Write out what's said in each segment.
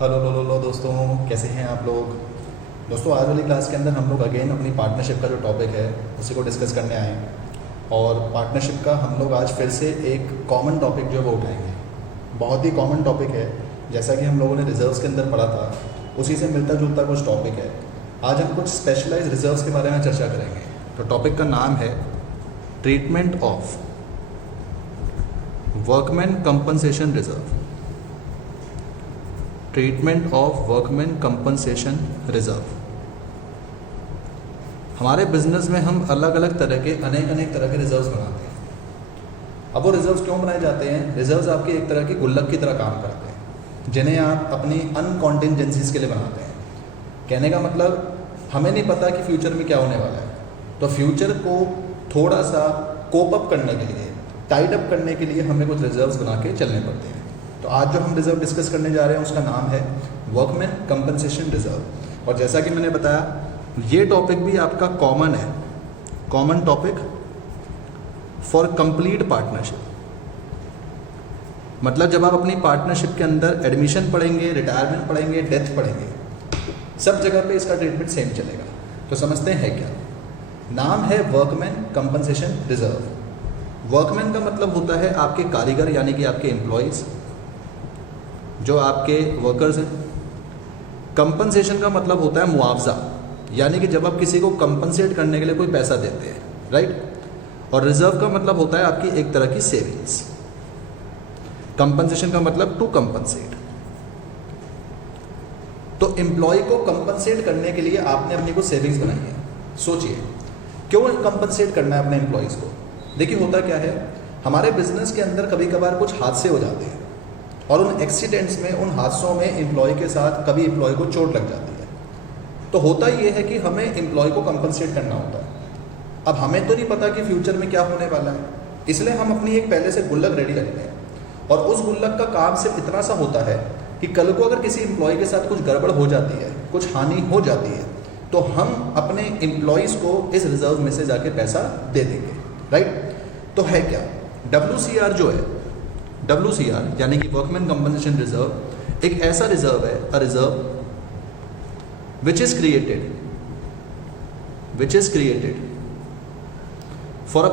Hello लो लो लो दोस्तों, कैसे हैं आप लोग। दोस्तों, आज वाली क्लास के अंदर हम लोग अगेन अपनी पार्टनरशिप का जो टॉपिक है उसी को डिस्कस करने आए हैं। और पार्टनरशिप का हम लोग आज फिर से एक कॉमन टॉपिक जो है वो उठाएंगे। बहुत ही कॉमन टॉपिक है, जैसा कि हम लोगों ने रिजर्व्स के अंदर पढ़ा था उसी से मिलता जुलता कुछ टॉपिक है। आज हम कुछ स्पेशलाइज रिजर्व्स के बारे में चर्चा करेंगे। तो टॉपिक का नाम है treatment of workman compensation reserve. Treatment of workman compensation reserve. हमारे बिजनेस में हम अलग अलग तरह के अनेक तरह के रिजर्व्स बनाते हैं। अब वो रिजर्व्स क्यों बनाए जाते हैं? रिजर्व्स आपकी एक तरह की गुल्लक की तरह काम करते हैं, जिन्हें आप अपनी अनकॉन्टिजेंसीज के लिए बनाते हैं। कहने का मतलब, हमें नहीं पता कि फ्यूचर में क्या होने वाला है, तो फ्यूचर को थोड़ा सा कोप अप करने के लिए, टाइड अप करने के लिए हमें कुछ रिजर्व्स बना के चलने पड़ते हैं। तो आज जो हम रिजर्व डिस्कस करने जा रहे हैं उसका नाम है वर्कमैन कंपनसेशन रिजर्व। और जैसा कि मैंने बताया, ये टॉपिक भी आपका कॉमन है, common topic for complete partnership. मतलब जब आप अपनी पार्टनरशिप के अंदर एडमिशन पढ़ेंगे, रिटायरमेंट पढ़ेंगे, डेथ पढ़ेंगे, सब जगह पे इसका ट्रीटमेंट सेम चलेगा। तो समझते हैं क्या नाम है वर्कमैन कंपनसेशन रिजर्व। वर्कमैन का मतलब होता है आपके कारीगर, यानी कि आपके एम्प्लॉयज़, जो आपके वर्कर्स हैं। कंपनसेशन का मतलब होता है मुआवजा, यानी कि जब आप किसी को कंपनसेट करने के लिए कोई पैसा देते हैं, राइट। और रिजर्व का मतलब होता है आपकी एक तरह की सेविंग्स। कंपनसेशन का मतलब टू कंपनसेट। तो एम्प्लॉय को कंपनसेट करने के लिए आपने अपनी को सेविंग्स बनाई है। सोचिए, क्यों कंपनसेट करना है अपने एम्प्लॉयज़ को? देखिए, होता क्या है, हमारे बिजनेस के अंदर कभी कभार कुछ हादसे हो जाते हैं, और उन एक्सीडेंट्स में, उन हादसों में एम्प्लॉय के साथ कभी एम्प्लॉय को चोट लग जाती है। तो होता ये है कि हमें एम्प्लॉय को कंपनसेट करना होता है। अब हमें तो नहीं पता कि फ्यूचर में क्या होने वाला है, इसलिए हम अपनी एक पहले से गुल्लक रेडी रखते हैं। और उस गुल्लक का काम सिर्फ इतना सा होता है कि कल को अगर किसी एम्प्लॉय के साथ कुछ गड़बड़ हो जाती है, कुछ हानि हो जाती है, तो हम अपने एम्प्लॉयज़ को इस रिजर्व में से जाके पैसा दे देंगे, राइट। तो है क्या WCR जो है, WCR यानी कि वर्कमैन कंपनसेशन रिजर्व, एक ऐसा रिजर्व है, a reserve which is created for a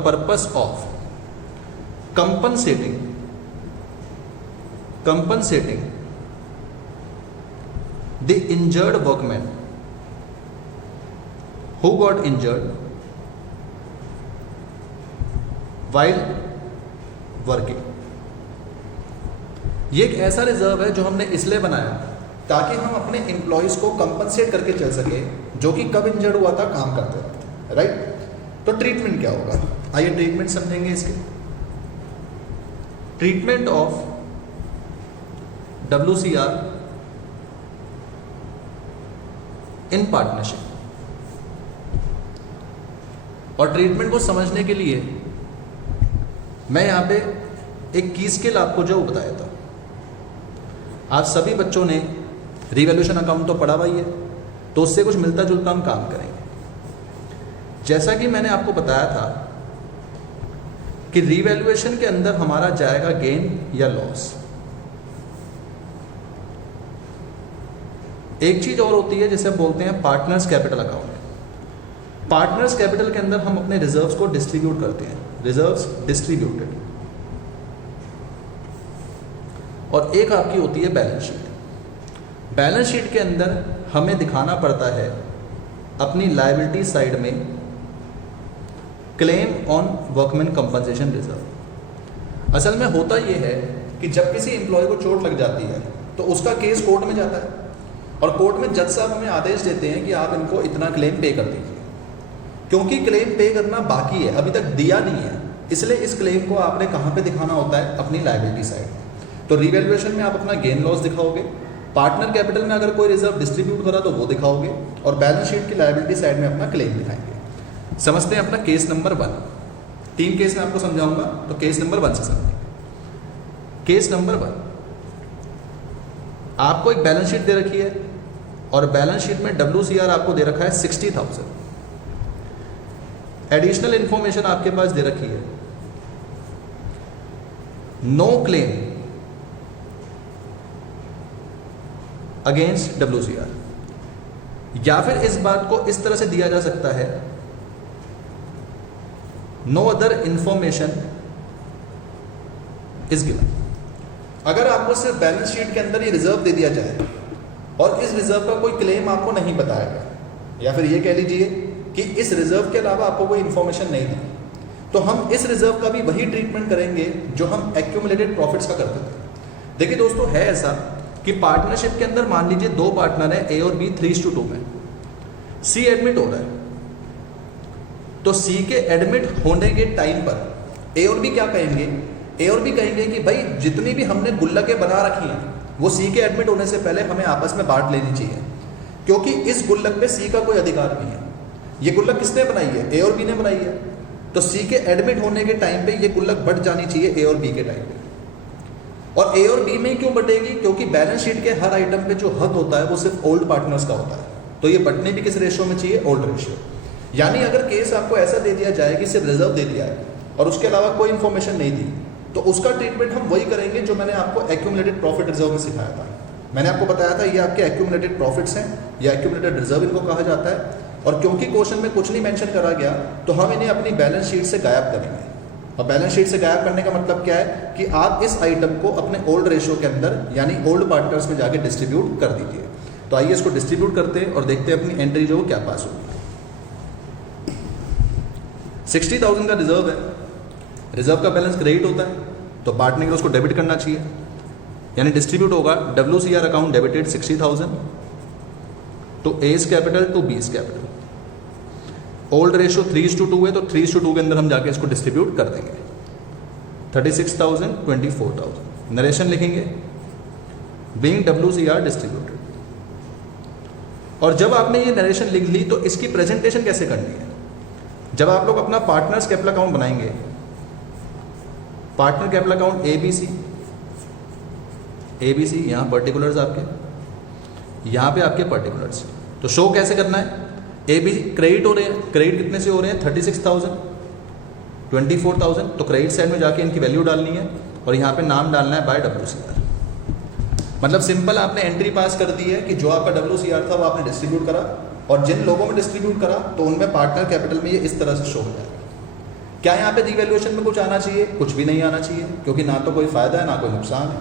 purpose of compensating the injured workman who got injured while working. ये एक ऐसा रिजर्व है जो हमने इसलिए बनाया ताकि हम अपने एम्प्लॉयज़ को कंपनसेट करके चल सके, जो कि कब इंजर्ड हुआ था, काम करते वक्त, राइट। तो ट्रीटमेंट क्या होगा, आइए ट्रीटमेंट समझेंगे इसके। Treatment of WCR in partnership. और ट्रीटमेंट को समझने के लिए मैं यहाँ पे एक की स्किल आपको जो बताया था। आप सभी बच्चों ने रिवैल्यूएशन अकाउंट तो पढ़ा हुआ ही है, तो उससे कुछ मिलता जुलता हम काम करेंगे। जैसा कि मैंने आपको बताया था कि रिवैल्यूएशन के अंदर हमारा जाएगा गेन या लॉस। एक चीज और होती है जिसे हम बोलते हैं partners capital account. Partners capital के अंदर हम अपने रिजर्व्स को डिस्ट्रीब्यूट करते हैं, रिजर्व्स डिस्ट्रीब्यूटेड। और एक आपकी होती है बैलेंस शीट। बैलेंस शीट के अंदर हमें दिखाना पड़ता है अपनी लायबिलिटी साइड में claim on workman compensation reserve. असल में होता यह है कि जब किसी एम्प्लॉय को चोट लग जाती है तो उसका केस कोर्ट में जाता है, और कोर्ट में जज साहब हमें आदेश देते हैं कि आप इनको इतना क्लेम पे कर दीजिए। क्योंकि क्लेम पे करना बाकी है, अभी तक दिया नहीं है, इसलिए इस क्लेम को आपने कहाँ पे दिखाना होता है, अपनी लायबिलिटी साइड। तो रिवैल्यूएशन में आप अपना गेन लॉस दिखाओगे, पार्टनर कैपिटल में अगर कोई रिजर्व डिस्ट्रीब्यूट करा तो वो दिखाओगे, और बैलेंस शीट की लायबिलिटी साइड में अपना क्लेम दिखाएंगे। समझते हैं अपना केस नंबर 1। 3 केस में आपको समझाऊंगा, तो केस नंबर 1 से समझेंगे। केस नंबर 1, आपको एक बैलेंस शीट दे रखी है, और बैलेंस शीट में WCR आपको दे रखा है 60,000। एडिशनल इंफॉर्मेशन आपके पास दे रखी है, नो क्लेम अगेंस्ट WCR, या फिर इस बात को इस तरह से दिया जा सकता है, no other information is given. अगर आपको सिर्फ बैलेंस शीट के अंदर ये रिजर्व दे दिया जाए और इस रिजर्व का कोई क्लेम आपको नहीं बताया गया, या फिर ये कह लीजिए कि इस रिजर्व के अलावा आपको कोई इंफॉर्मेशन नहीं दी, तो हम इस रिजर्व का भी वही ट्रीटमेंट करेंगे जो हम एक्यूमुलेटेड प्रॉफिट्स का करते थे। देखिए दोस्तों, है ऐसा कि पार्टनरशिप के अंदर मान लीजिए दो पार्टनर है A और B 3:2 में, C एडमिट हो रहा है, तो C के एडमिट होने के टाइम पर A और B क्या कहेंगे? A और B कहेंगे कि भाई जितनी भी हमने गुल्लकें बना रखी हैं वो C के एडमिट होने से पहले हमें आपस में बांट लेनी चाहिए, क्योंकि इस गुल्लक पे C का कोई अधिकार नहीं है। ये गुल्लक किसने बनाई है? A और B ने बनाई है। तो C के एडमिट होने के टाइम पे ये गुल्लक बट जानी चाहिए A और B के टाइम पे। और A और B में क्यों बटेगी? क्योंकि बैलेंस शीट के हर आइटम पे जो हद होता है वो सिर्फ ओल्ड पार्टनर्स का होता है, तो ये बटने भी किस रेशियो में चाहिए? Old ratio. यानी अगर केस आपको ऐसा दे दिया जाए कि सिर्फ रिजर्व दे दिया है और उसके अलावा कोई इंफॉर्मेशन नहीं दी, तो उसका ट्रीटमेंट हम वही करेंगे जो मैंने आपको एक्यूमुलेटेड प्रॉफिट रिजर्व में सिखाया था। मैंने आपको बताया था ये आपके एक्यूमुलेटेड प्रॉफिट्स हैं या एक्यूमुलेटेड रिजर्व इनको कहा जाता है, और क्योंकि क्वेश्चन में कुछ नहीं मेंशन करा गया तो हम इन्हें अपनी बैलेंस शीट से गायब करेंगे। और बैलेंस शीट से गायब करने का मतलब क्या है कि आप इस आइटम को अपने ओल्ड रेशियो के अंदर यानी ओल्ड पार्टनर्स में जाके डिस्ट्रीब्यूट कर दीजिए। तो आइए इसको डिस्ट्रीब्यूट करते हैं और देखते हैं अपनी एंट्री जो क्या पास होगी। 60,000 का रिजर्व है, रिजर्व का बैलेंस क्रेडिट होता है तो बांटने के लिए उसको डेबिट करना चाहिए, यानी डिस्ट्रीब्यूट होगा WCR account debited 60,000 to A's capital to B's capital. Old ratio 3:2 है तो 3:2 के अंदर हम जाके इसको डिस्ट्रीब्यूट कर देंगे। 36,000 24,000 नरेशन लिखेंगे बीइंग WCR डिस्ट्रीब्यूटेड। और जब आपने ये नरेशन लिख ली तो इसकी प्रेजेंटेशन कैसे करनी है? जब आप लोग अपना पार्टनर्स कैपिटल अकाउंट बनाएंगे, पार्टनर कैपिटल अकाउंट ABC यहाँ पर्टिकुलर्स आपके, यहाँ पे आपके पर्टिकुलर्स, तो शो कैसे करना है? ABC क्रेडिट हो रहे हैं, क्रेडिट कितने से हो रहे हैं? 36,000 24,000, तो क्रेडिट साइड में जाके इनकी वैल्यू डालनी है और यहाँ पे नाम डालना है बाय WCR। मतलब सिंपल आपने एंट्री पास कर दी है कि जो आपका WCR था वो आपने डिस्ट्रीब्यूट करा, और जिन लोगों में डिस्ट्रीब्यूट करा तो उनमें पार्टनर कैपिटल में ये इस तरह से शो हो जाएगा। क्या यहाँ पे रिवैल्यूएशन में कुछ आना चाहिए? कुछ भी नहीं आना चाहिए, क्योंकि ना तो कोई फायदा है ना कोई नुकसान है।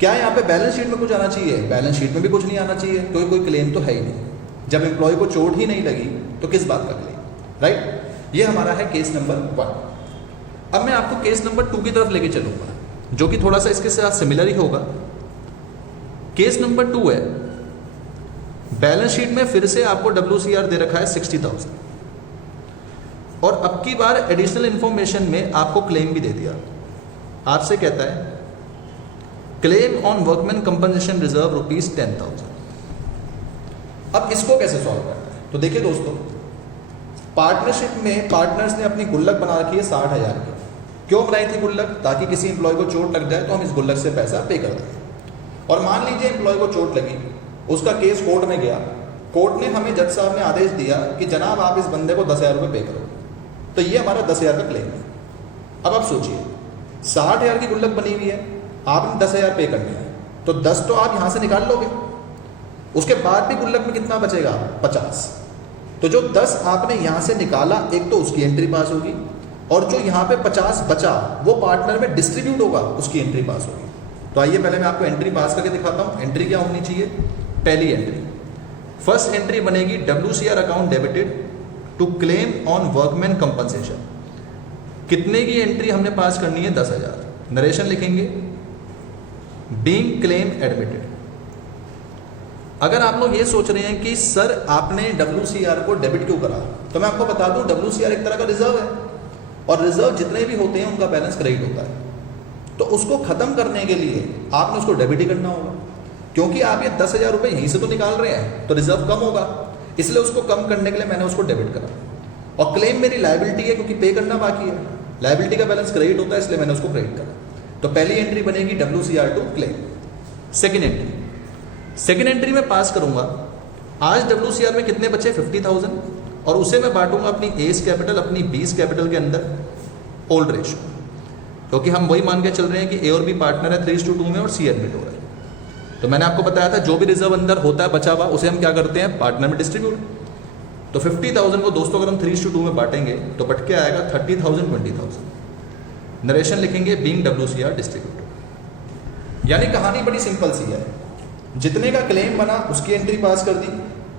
क्या यहाँ पे बैलेंस शीट में कुछ आना चाहिए? बैलेंस शीट में भी कुछ नहीं आना चाहिए, क्योंकि कोई क्लेम तो है ही नहीं। जब एम्प्लॉय को चोट ही नहीं लगी तो किस बात का क्लेम, राइट? ये हमारा है केस नंबर 1। अब मैं आपको केस नंबर 2 की तरफ लेके चलूंगा, जो कि थोड़ा सा इसके साथ सिमिलर ही होगा। केस नंबर 2 है, बैलेंस शीट में फिर से आपको WCR दे रखा है 60,000, और अब की बार एडिशनल इंफॉर्मेशन में आपको क्लेम भी दे दिया। आपसे कहता है claim on workman compensation reserve ₹10,000। अब इसको कैसे सॉल्व करना है? तो देखिए दोस्तों, पार्टनरशिप में पार्टनर्स ने अपनी गुल्लक बना रखी है 60,000 की। क्यों बनाई थी गुल्लक? ताकि किसी एम्प्लॉय को चोट लग जाए तो हम इस गुल्लक से पैसा पे कर दें। और मान लीजिए एम्प्लॉय को चोट लगी, उसका केस कोर्ट में गया, कोर्ट ने हमें जज साहब ने आदेश दिया कि जनाब आप इस बंदे को 10,000 रुपये पे करो, तो ये हमारा 10,000 का क्लेम है। अब आप सोचिए 60,000 की गुल्लक बनी हुई है, आपने 10,000 पे करनी है, तो 10 तो आप यहाँ से निकाल लोगे, उसके बाद भी गुल्लक में कितना बचेगा? 50। तो जो 10 आपने यहाँ से निकाला, एक तो उसकी एंट्री पास होगी, और जो यहाँ पे 50 बचा वो पार्टनर में डिस्ट्रीब्यूट होगा, उसकी एंट्री पास होगी। तो आइए पहले मैं आपको एंट्री पास करके दिखाता हूँ। एंट्री क्या होनी चाहिए? पहली एंट्री, फर्स्ट एंट्री बनेगी WCR account debited to claim on workman compensation. कितने की एंट्री हमने पास करनी है? 10,000। नरेशन लिखेंगे बीइंग क्लेम एडमिटेड। अगर आप लोग ये सोच रहे हैं कि सर आपने WCR को डेबिट क्यों करा, तो मैं आपको बता दूं WCR एक तरह का रिजर्व है, और रिजर्व जितने भी होते हैं उनका बैलेंस क्रेडिट होता है। तो उसको खत्म करने के लिए आपने उसको डेबिट ही करना होगा, क्योंकि आप ये 10,000 रुपये यहीं से तो निकाल रहे हैं, तो रिजर्व कम होगा, इसलिए उसको कम करने के लिए मैंने उसको डेबिट करा। और क्लेम मेरी लायबिलिटी है, क्योंकि पे करना बाकी है, लायबिलिटी का बैलेंस क्रेडिट होता है, इसलिए मैंने उसको क्रेडिट करा। तो पहली एंट्री बनेगी WCR to claim. Second entry में पास करूंगा, आज WCR में कितने बचे? 50,000, और उसे मैं बांटूंगा अपनी A's कैपिटल अपनी B's कैपिटल के अंदर ओल्ड रेशियो, क्योंकि हम वही मान के चल रहे हैं कि A और B पार्टनर है 3:2 में और C एडमिट हो रहा है। तो मैंने आपको बताया था जो भी रिजर्व अंदर होता है बचा हुआ उसे हम क्या करते हैं, पार्टनर में डिस्ट्रीब्यूट। तो 50,000 को दोस्तों अगर हम 3:2 में बांटेंगे तो बट के आएगा 30,000 20,000। नरेशन लिखेंगे बीइंग WCR डिस्ट्रीब्यूटर। यानी कहानी बड़ी सिंपल सी है, जितने का क्लेम बना उसकी एंट्री पास कर दी,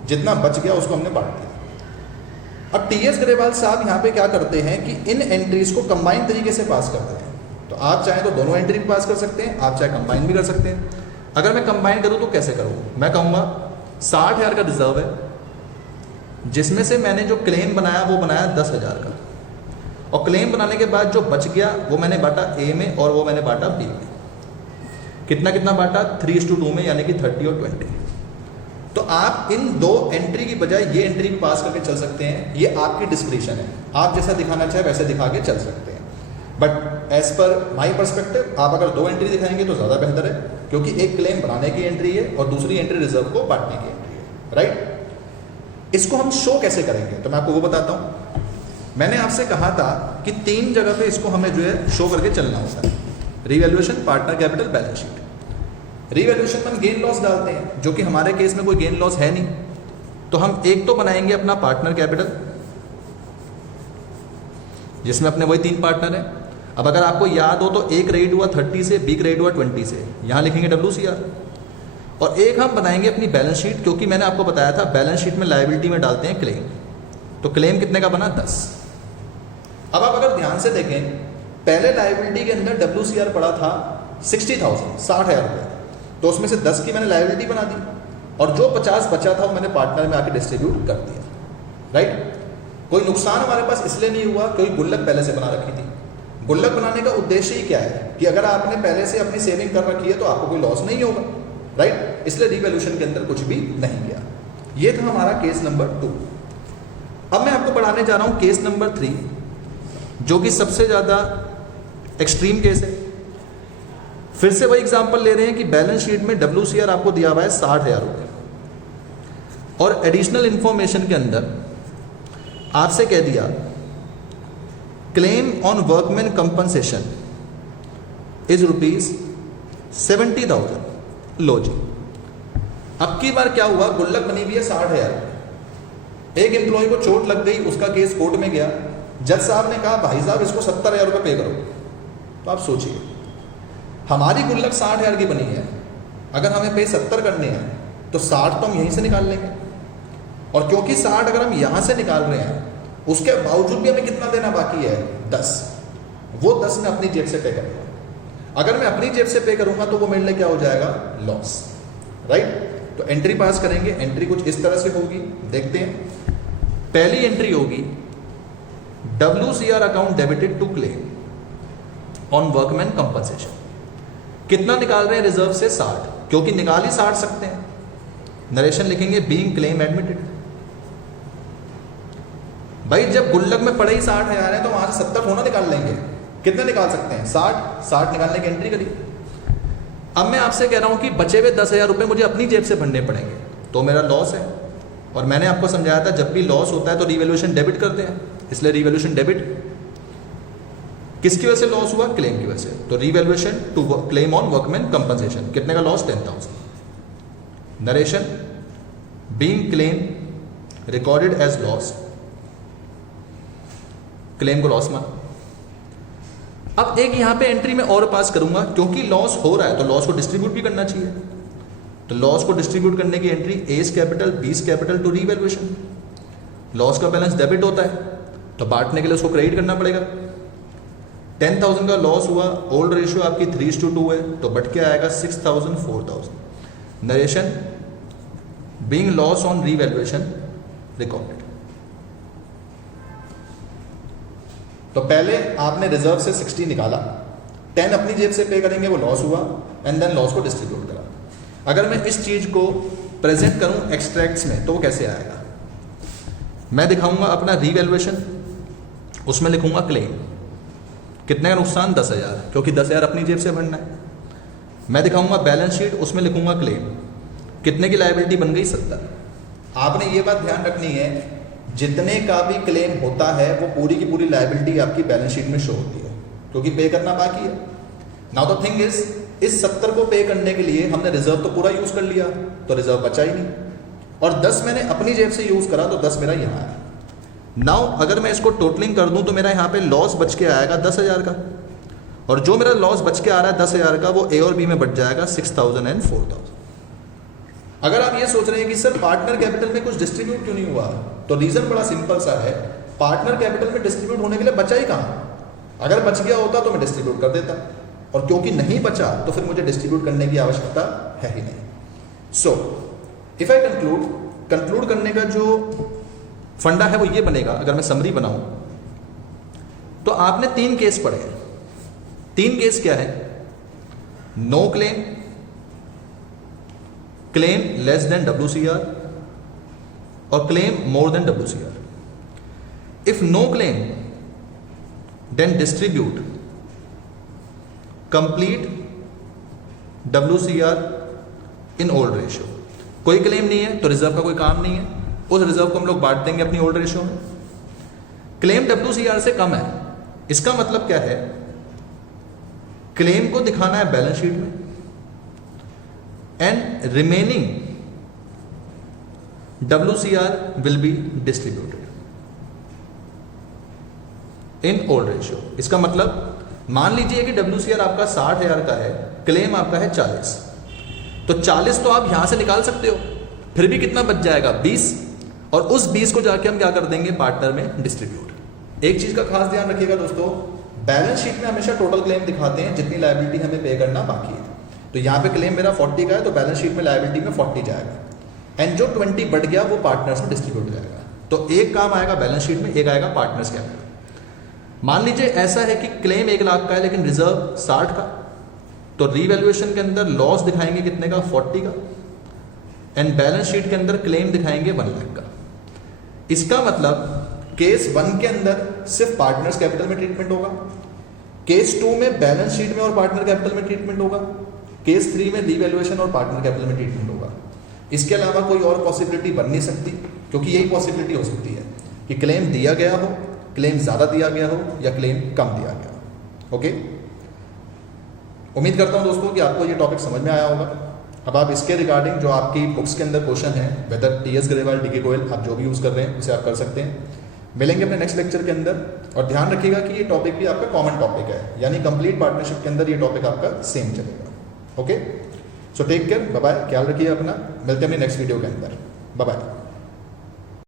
जितना बच गया उसको हमने बांट दिया। अब TS ग्रेवाल साहब यहाँ पे क्या करते हैं कि इन एंट्रीज को कंबाइन तरीके से पास करते हैं। तो आप चाहें तो दोनों एंट्री भी पास कर सकते हैं, आप चाहे कंबाइन भी कर सकते हैं। अगर मैं कंबाइन करूं तो कैसे करूं, मैं कहूंगा 60,000 का रिजर्व है, जिसमें से मैंने जो क्लेम बनाया वो बनाया 10,000 का, और क्लेम बनाने के बाद जो बच गया वो मैंने बांटा A में और वो मैंने बांटा B में। कितना कितना बांटा, 3:2 में, यानी कि 30 और 20। तो आप इन दो एंट्री की बजाय ये एंट्री भी पास करके चल सकते हैं, ये आपकी डिस्क्रिप्शन है, आप जैसा दिखाना चाहे वैसे दिखा के चल सकते हैं। But as per my perspective आप अगर दो एंट्री दिखाएंगे तो ज़्यादा बेहतर है, क्योंकि एक क्लेम बनाने की एंट्री है और दूसरी एंट्री रिजर्व को बांटने की एंट्री है, राइट। इसको हम शो कैसे करेंगे तो मैं आपको वो बताता हूँ। मैंने आपसे कहा था कि 3 जगह पे इसको हमें जो है शो करके चलना होता है, revaluation, partner capital, balance sheet. Revaluation में हम गेन लॉस डालते हैं, जो कि हमारे केस में कोई गेन लॉस है नहीं, तो हम एक तो बनाएंगे अपना पार्टनर कैपिटल, जिसमें अपने वही 3 पार्टनर हैं। अब अगर आपको याद हो तो A क्रेडिट हुआ 30 से, B क्रेडिट हुआ 20 से, यहाँ लिखेंगे WCR। और एक हम बनाएंगे अपनी बैलेंस शीट, क्योंकि मैंने आपको बताया था बैलेंस शीट में लायबिलिटी में डालते हैं क्लेम। तो क्लेम कितने का बना, 10। अब आप अगर ध्यान से देखें, पहले लायबिलिटी के अंदर WCR पड़ा था 60,000, 60,000 रुपये, तो उसमें से 10 की मैंने लायबिलिटी बना दी, और जो 50 बचा था वो मैंने पार्टनर में आके डिस्ट्रीब्यूट कर दिया, राइट। कोई नुकसान हमारे पास इसलिए नहीं हुआ क्योंकि गुल्लक पहले से बना रखी थी। गुल्लक बनाने का उद्देश्य ही क्या है कि अगर आपने पहले से अपनी सेविंग कर रखी है तो आपको कोई लॉस नहीं होगा, राइट। इसलिए रिवैल्यूएशन के अंदर कुछ भी नहीं गया। ये था हमारा केस नंबर 2। अब मैं आपको पढ़ाने जा रहा हूं केस नंबर 3, जो कि सबसे ज़्यादा एक्सट्रीम केस है। फिर से वही एग्जाम्पल ले रहे हैं कि बैलेंस शीट में WCR आपको दिया हुआ है 60,000 रुपये, और एडिशनल इंफॉर्मेशन के अंदर आपसे कह दिया claim on workman compensation is ₹70,000। लो जी, अब की बार क्या हुआ, गुल्लक बनी हुई है 60,000। एक एम्प्लॉय को चोट लग गई, उसका केस कोर्ट में गया, जज साहब ने कहा भाई साहब इसको 70,000 रुपये पे करो। तो आप सोचिए, हमारी गुल्लक 60,000 की बनी है, अगर हमें पे 70 करने हैं तो 60 तो हम यहीं से निकाल लेंगे, और क्योंकि 60 अगर हम यहाँ से निकाल रहे हैं उसके बावजूद भी हमें कितना देना बाकी है, 10। वो 10 मैं अपनी जेब से पे करूँगा। अगर मैं अपनी जेब से पे करूँगा तो वो मेरे लिए क्या हो जाएगा, लॉस, राइट। तो एंट्री पास करेंगे, एंट्री कुछ इस तरह से होगी, देखते हैं। पहली एंट्री होगी WCR account debited to claim on workman compensation. कितना निकाल रहे हैं रिजर्व से, 60, क्योंकि निकाल ही 60 सकते हैं। नरेशन लिखेंगे बीइंग क्लेम एडमिटेड। भाई जब गुल्लक में पड़े ही 60,000 है तो वहां से 70 होना निकाल लेंगे, कितने निकाल सकते हैं, 60 निकालने की एंट्री करी। अब मैं आपसे कह रहा हूं कि बचे हुए 10,000 रुपये मुझे अपनी जेब से भरने पड़ेंगे, तो मेरा लॉस है। और मैंने आपको समझाया था जब भी लॉस होता है तो रिवैल्यूएशन डेबिट करते हैं, इसलिए रिवैल्यूएशन डेबिट। किसकी वजह से लॉस हुआ, क्लेम की वजह से। तो revaluation to claim on workman compensation, कितने का loss, 10,000। Narration being claim recorded as loss, claim को लॉस मान। अब एक यहां पे एंट्री में और पास करूंगा, क्योंकि लॉस हो रहा है तो लॉस को डिस्ट्रीब्यूट भी करना चाहिए। तो लॉस को डिस्ट्रीब्यूट करने की entry A's capital B's capital to revaluation. Loss का बैलेंस डेबिट होता है तो बांटने के लिए उसको क्रेडिट करना पड़ेगा। 10,000 का लॉस हुआ, ओल्ड रेशियो आपकी 3:2 है, तो बट के आएगा 6,000 4,000। Narration being loss on revaluation recorded. तो पहले आपने रिजर्व से 60 निकाला, 10 अपनी जेब से पे करेंगे, वो लॉस हुआ, एंड देन लॉस को डिस्ट्रीब्यूट करा। अगर मैं इस चीज को प्रेजेंट करूं एक्सट्रैक्ट्स में तो वो कैसे आएगा, मैं दिखाऊंगा अपना रिवैल्यूएशन, उसमें लिखूंगा क्लेम, कितने का नुकसान, 10,000, क्योंकि 10,000 अपनी जेब से भरना है। मैं दिखाऊंगा बैलेंस शीट, उसमें लिखूंगा क्लेम, कितने की लायबिलिटी बन गई, 70। आपने ये बात ध्यान रखनी है, जितने का भी क्लेम होता है वो पूरी की पूरी लायबिलिटी आपकी बैलेंस शीट में शो होती है, क्योंकि पे करना बाकी है। नाउ द थिंग इज, इस 70 को पे करने के लिए हमने रिजर्व तो पूरा यूज कर लिया, तो रिजर्व बचा ही नहीं, और 10 मैंने अपनी जेब से यूज करा, तो 10 मेरा यहाँ आया। नाउ अगर मैं इसको टोटलिंग कर दूं तो मेरा यहाँ पे लॉस बच के आएगा 10,000 का, और जो मेरा लॉस बच के आ रहा है 10,000 का, वो ए और बी में बच जाएगा 6,000 एंड 4,000। अगर आप ये सोच रहे हैं कि सर पार्टनर कैपिटल में कुछ डिस्ट्रीब्यूट क्यों नहीं हुआ, तो रीजन बड़ा सिंपल सा है, पार्टनर कैपिटल में डिस्ट्रीब्यूट होने के लिए बचा ही कहाँ। अगर बच गया होता तो मैं डिस्ट्रीब्यूट कर देता, और क्योंकि नहीं बचा तो फिर मुझे डिस्ट्रीब्यूट करने की आवश्यकता है ही नहीं। सो इफ आई कंक्लूड करने का जो फंडा है वो ये बनेगा, अगर मैं समरी बनाऊं तो आपने 3 केस पढ़े हैं। 3 केस क्या है? No claim, claim less than WCR और claim more than WCR। If no claim then distribute complete WCR in old ratio. कोई क्लेम नहीं है तो रिजर्व का कोई काम नहीं है, उस रिजर्व को हम लोग बांट देंगे अपनी ओल्ड रेशियो में। क्लेम WCR से कम है, इसका मतलब क्या है? क्लेम को दिखाना है बैलेंस शीट में, and remaining WCR will be distributed in old ratio. इसका मतलब मान लीजिए कि WCR आपका 60,000 का है, क्लेम आपका है 40, तो 40 तो आप यहां से निकाल सकते हो, फिर भी कितना बच जाएगा? 20, और उस 20 को जाके हम क्या कर देंगे? पार्टनर में डिस्ट्रीब्यूट। एक चीज का खास ध्यान रखिएगा दोस्तों, बैलेंस शीट में हमेशा टोटल क्लेम दिखाते हैं, जितनी लायबिलिटी हमें पे करना बाकी है। तो यहाँ पे क्लेम मेरा 40 का है, तो बैलेंस शीट में लायबिलिटी में 40 जाएगा, एंड जो 20 बढ़ गया वो पार्टनर्स में डिस्ट्रीब्यूट हो जाएगा। तो एक काम आएगा बैलेंस शीट में, एक आएगा पार्टनर्स के अंदर। मान लीजिए ऐसा है कि क्लेम 1 लाख का है लेकिन रिजर्व 60 का, तो रीवैल्यूएशन के अंदर लॉस दिखाएंगे कितने का? 40 का, एंड बैलेंस शीट के अंदर क्लेम दिखाएंगे 1 लाख का। इसका मतलब केस 1 के अंदर सिर्फ पार्टनर्स कैपिटल में ट्रीटमेंट होगा, केस 2 में बैलेंस शीट में और पार्टनर कैपिटल में ट्रीटमेंट होगा, केस 3 में रीवैल्यूएशन और पार्टनर कैपिटल में ट्रीटमेंट होगा। इसके अलावा कोई और पॉसिबिलिटी बन नहीं सकती, क्योंकि यही पॉसिबिलिटी हो सकती है कि क्लेम दिया गया हो, क्लेम ज़्यादा दिया गया हो, या क्लेम कम दिया गया हो। ओके, उम्मीद करता हूं दोस्तों कि आपको ये टॉपिक समझ में आया होगा। अब आप इसके रिगार्डिंग जो आपकी बुक्स के अंदर क्वेश्चन है, whether TS Grewal, DK Goyal, आप जो भी यूज़ कर रहे हैं उसे आप कर सकते हैं। मिलेंगे अपने नेक्स्ट लेक्चर के अंदर, और ध्यान रखिएगा कि ये टॉपिक भी आपका कॉमन टॉपिक है, यानी कंप्लीट पार्टनरशिप के अंदर ये टॉपिक आपका सेम चलेगा। Okay, so take care, bye bye, ख्याल रखिए अपना, मिलते हैं अपनी नेक्स्ट वीडियो के अंदर, बाय बाय।